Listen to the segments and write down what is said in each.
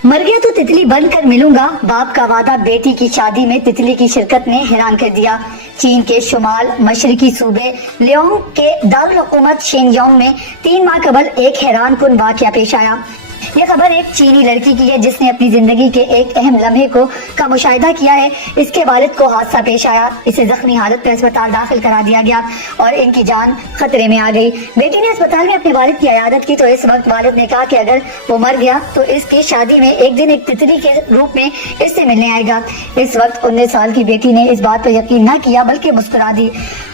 मर गया तो तितली बनकर मिलूंगा, बाप का वादा बेटी की शादी में तितली की शिरकत ने हैरान कर दिया। चीन के शुमाल मशरकी सूबे लियोंग के दारुल हुकूमत शिनजियांग में 3 माह कबल एक हैरान कुन वाकया पेश आया। यह खबर एक चीनी लड़की की है जिसने अपनी जिंदगी के एक अहम लम्हे का मुशाहिदा किया है। इसके वालिद को हादसा पेश आया, इसे जख्मी हालत में अस्पताल दाखिल करा दिया गया और इनकी जान खतरे में आ गई। बेटी ने अस्पताल में अपने वालिद की इयादत की तो इस वक्त वालिद ने कहा कि अगर वो मर गया तो इसकी शादी में एक दिन एक तितली के रूप में इससे मिलने आएगा। इस वक्त 19 साल की बेटी ने इस बात पर यकीन न किया बल्कि मुस्कुरा दी।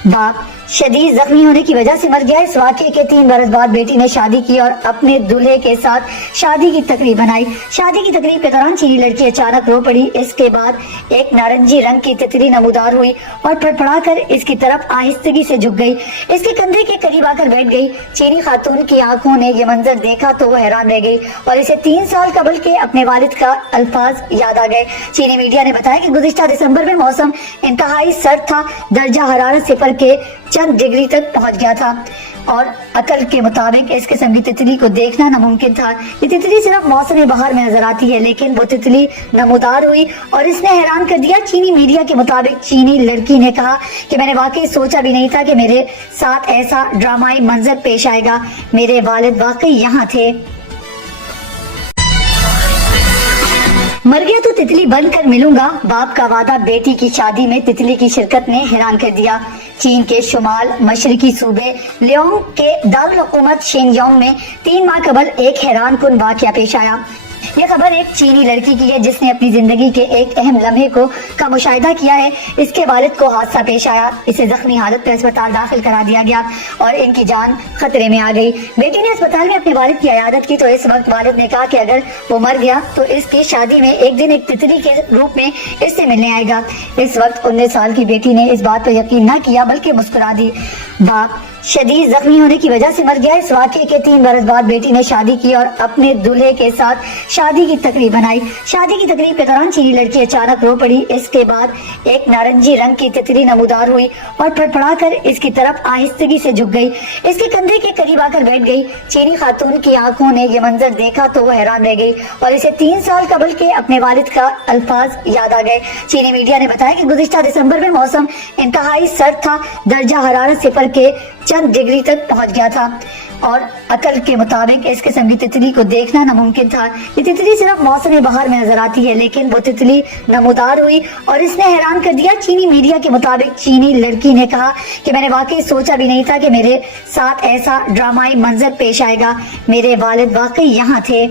बाप शदीद जख्मी होने की वजह से मर गया। इस वाक़े के 3 बरस बाद बेटी ने शादी की और अपने दूल्हे के साथ शादी की तकरीब बनाई। शादी की तकरीब के दौरान चीनी लड़की अचानक रो पड़ी। इसके बाद एक नारंगी रंग की तितली नमूदार हुई और फड़फड़ाकर इसकी तरफ आहिस्तगी से झुक गई। इसके कंधे के करीब आकर बैठ गई। चीनी खातून की आंखों ने यह मंजर देखा तो वो हैरान रह गई और इसे 3 साल कबल के अपने वालिद का अल्फाज याद आ गए। चीनी मीडिया ने बताया कि गुज़िश्ता दिसंबर में मौसम इंतहाई सर्द था, दर्जा हरारत 0 के चंद डिग्री तक पहुंच गया था और अकल के मुताबिक इस किस्म की तितली को देखना नामुमकिन था। ये तितली सिर्फ मौसम बहार में नजर आती है, लेकिन वो तितली नमूदार हुई और इसने हैरान कर दिया। चीनी मीडिया के मुताबिक चीनी लड़की ने कहा कि मैंने वाकई सोचा भी नहीं था कि मेरे साथ ऐसा ड्रामाई मंजर पेश आएगा। मेरे वालिद वाकई यहाँ थे। मर गया तो तितली बनकर मिलूंगा, बाप का वादा बेटी की शादी में तितली की शिरकत ने हैरान कर दिया। चीन के शुमाल मशरकी सूबे लियोंग के दारुल हुकूमत शिनजियांग में 3 माह कबल एक हैरान कुन वाकया पेश आया। यह खबर एक चीनी लड़की की है जिसने अपनी जिंदगी के एक अहम लम्हे का मुशाहिदा किया है। इसके वालिद को हादसा पेश आया, इसे जख्मी हालत में अस्पताल दाखिल करा दिया गया और इनकी जान खतरे में आ गई। बेटी ने अस्पताल में अपने वालिद की इयादत की तो इस वक्त वालिद ने कहा कि अगर वो मर गया तो इसकी शादी में एक दिन एक तितली के रूप में इससे मिलने आएगा। इस वक्त 19 साल की बेटी ने इस बात पर यकीन न किया बल्कि मुस्कुरा दी। बाप शदीद जख्मी होने की वजह से मर गया। इस वाक़े के 3 बरस बाद बेटी ने शादी की और अपने दूल्हे के साथ शादी की तकरीब बनाई। शादी की तकरीब के दौरान चीनी लड़की अचानक रो पड़ी। इसके बाद एक नारंगी रंग की तितली नमूदार हुई और फड़फड़ाकर इसकी तरफ आहिस्तगी से झुक गई। इसके कंधे के करीब आकर बैठ गई। चीनी खातून की आंखों ने यह मंजर देखा तो वो हैरान रह गई और इसे 3 साल कबल के अपने वालिद का अल्फाज याद आ गए। चीनी मीडिया ने बताया कि गुज़िश्ता दिसंबर में मौसम इंतहाई सर्द था, दर्जा हरारत 0 के चंद डिग्री तक पहुंच गया था और अकल के मुताबिक इस किस्म की तितली को देखना नामुमकिन था। ये तितली सिर्फ मौसम बहार में नजर आती है, लेकिन वो तितली नमूदार हुई और इसने हैरान कर दिया। चीनी मीडिया के मुताबिक चीनी लड़की ने कहा कि मैंने वाकई सोचा भी नहीं था कि मेरे साथ ऐसा ड्रामाई मंजर पेश आएगा। मेरे वालिद वाकई यहाँ थे।